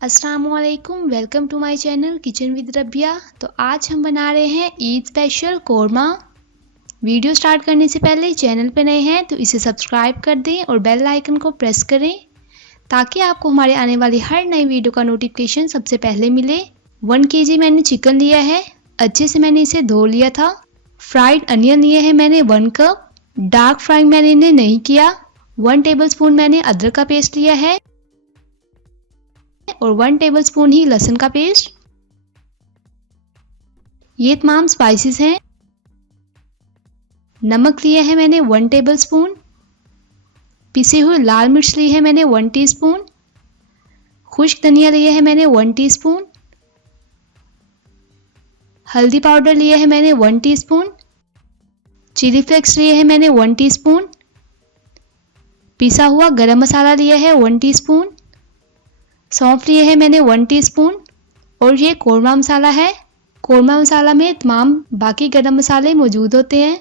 अस्सलामुअलैकुम, welcome to my channel kitchen with Rabia. तो आज हम बना रहे हैं Eid special korma. Video start करने से पहले चैनल पे नए हैं तो इसे सब्सक्राइब कर दें और बेल आइकन को प्रेस करें ताकि आपको हमारे आने वाली हर नई वीडियो का नोटिफिकेशन सबसे पहले मिले। 1 kg मैंने चिकन लिया है, अच्छे से मैंने इसे धो लिया था। फ्राइड अनियन लिए हैं मैंने 1 कप, डार्क फ्राइंग मैंने इन्हें नहीं किया। 1 टेबलस्पून मैंने अदरक का पेस्ट लिया है और 1 टेबलस्पून ही लहसुन का पेस्ट। ये तमाम स्पाइसेस हैं। नमक लिया है मैंने 1 टेबलस्पून। पिसे हुए लाल मिर्च ली है मैंने 1 टीस्पून। खुश्क धनिया लिया है मैंने 1 टीस्पून। हल्दी पाउडर लिया है मैंने 1 टीस्पून। चिली फ्लेक्स लिए है मैंने 1 टीस्पून। पिसा हुआ गरम मसाला लिया है 1 टीस्पून। सौंफ लिए है मैंने 1 टीस्पून। और ये कोरमा मसाला है। कोरमा मसाला में तमाम बाकी गरम मसाले मौजूद होते हैं।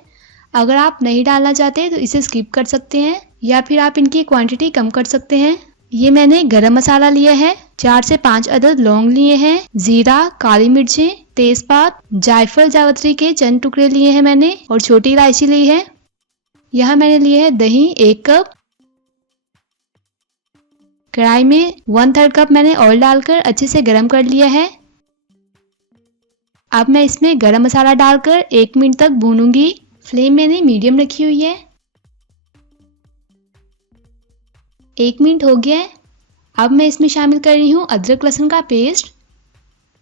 अगर आप नहीं डालना चाहते तो इसे स्किप कर सकते हैं या फिर आप इनकी क्वांटिटी कम कर सकते हैं। ये मैंने गरम मसाला लिया है, 4 से 5 अदद लौंग लिए हैं, जीरा, काली मिर्चें, तेजपात, जायफल जावित्री के चंद टुकड़े लिए हैं मैंने और छोटी इलायची ली है। यहाँ मैंने लिए है दही 1 कप। कढ़ाई में 1/3 कप मैंने ऑयल डालकर अच्छे से गर्म कर लिया है। अब मैं इसमें गरम मसाला डालकर 1 मिनट तक भूनूंगी। फ्लेम मैंने मीडियम रखी हुई है। 1 मिनट हो गया है। अब मैं इसमें शामिल कर रही हूँ अदरक लहसुन का पेस्ट।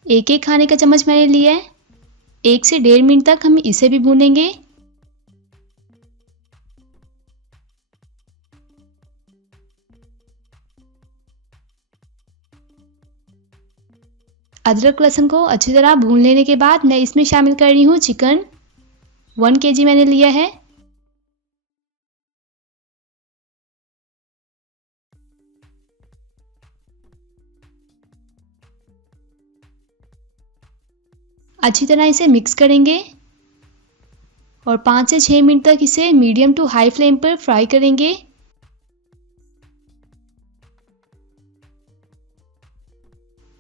1-1 खाने का चम्मच मैंने लिया है। 1 से 1.5 मिनट तक हम इसे भी भूनेंगे। अदरक लहसुन को अच्छी तरह भून लेने के बाद मैं इसमें शामिल कर रही हूँ चिकन। 1 kg मैंने लिया है। अच्छी तरह इसे मिक्स करेंगे और 5 से 6 मिनट तक इसे मीडियम टू हाई फ्लेम पर फ्राई करेंगे।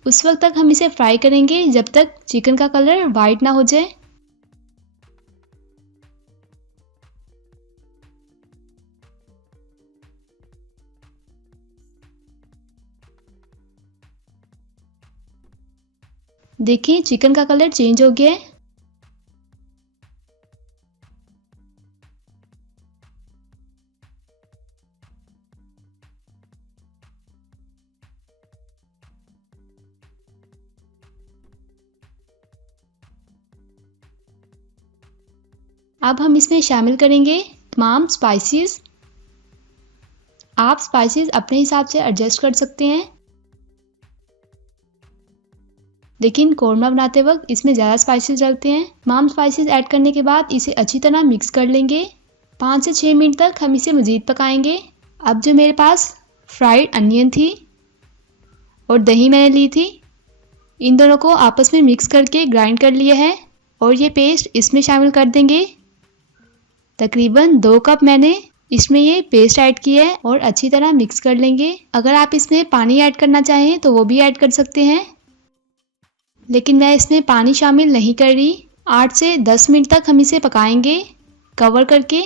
उस वक्त तक हम इसे फ्राई करेंगे जब तक चिकन का कलर वाइट ना हो जाए। देखिए चिकन का कलर चेंज हो गया है। अब हम इसमें शामिल करेंगे तमाम स्पाइसेस। आप स्पाइसेस अपने हिसाब से एडजस्ट कर सकते हैं, लेकिन कोरमा बनाते वक्त इसमें ज़्यादा स्पाइसेस डलते हैं। तमाम स्पाइसेस ऐड करने के बाद इसे अच्छी तरह मिक्स कर लेंगे। 5 से 6 मिनट तक हम इसे मज़ीद पकाएंगे। अब जो मेरे पास फ्राइड अनियन थी और दही मैंने ली थी, इन दोनों को आपस में मिक्स करके ग्राइंड कर लिया है और ये पेस्ट इसमें शामिल कर देंगे। तकरीबन 2 कप मैंने इसमें ये पेस्ट ऐड किया है और अच्छी तरह मिक्स कर लेंगे। अगर आप इसमें पानी ऐड करना चाहें तो वो भी ऐड कर सकते हैं, लेकिन मैं इसमें पानी शामिल नहीं कर रही। 8 से 10 मिनट तक हम इसे पकाएंगे कवर करके।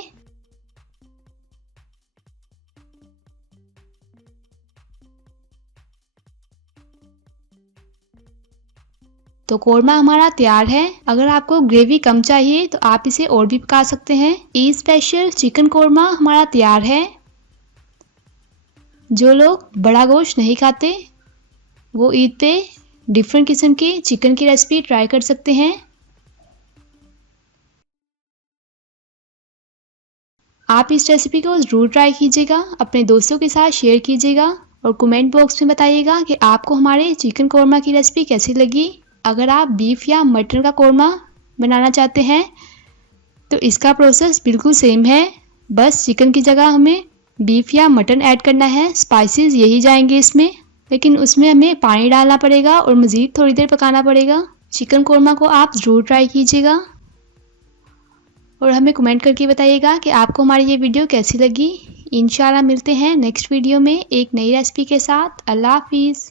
तो कोरमा हमारा तैयार है। अगर आपको ग्रेवी कम चाहिए तो आप इसे और भी पका सकते हैं। ईद स्पेशल चिकन कोरमा हमारा तैयार है। जो लोग बड़ा गोश्त नहीं खाते वो ईद पे डिफरेंट किस्म की चिकन की रेसिपी ट्राई कर सकते हैं। आप इस रेसिपी को ज़रूर ट्राई कीजिएगा, अपने दोस्तों के साथ शेयर कीजिएगा और कमेंट बॉक्स में बताइएगा कि आपको हमारे चिकन कोरमा की रेसिपी कैसी लगी। अगर आप बीफ या मटन का कोरमा बनाना चाहते हैं तो इसका प्रोसेस बिल्कुल सेम है, बस चिकन की जगह हमें बीफ या मटन ऐड करना है। स्पाइसेस यही जाएंगे इसमें, लेकिन उसमें हमें पानी डालना पड़ेगा और मज़ीद थोड़ी देर पकाना पड़ेगा। चिकन कोरमा को आप ज़रूर ट्राई कीजिएगा और हमें कमेंट करके बताइएगा कि आपको हमारी ये वीडियो कैसी लगी। इंशाल्लाह मिलते हैं नेक्स्ट वीडियो में एक नई रेसिपी के साथ। अल्लाह हाफिज़।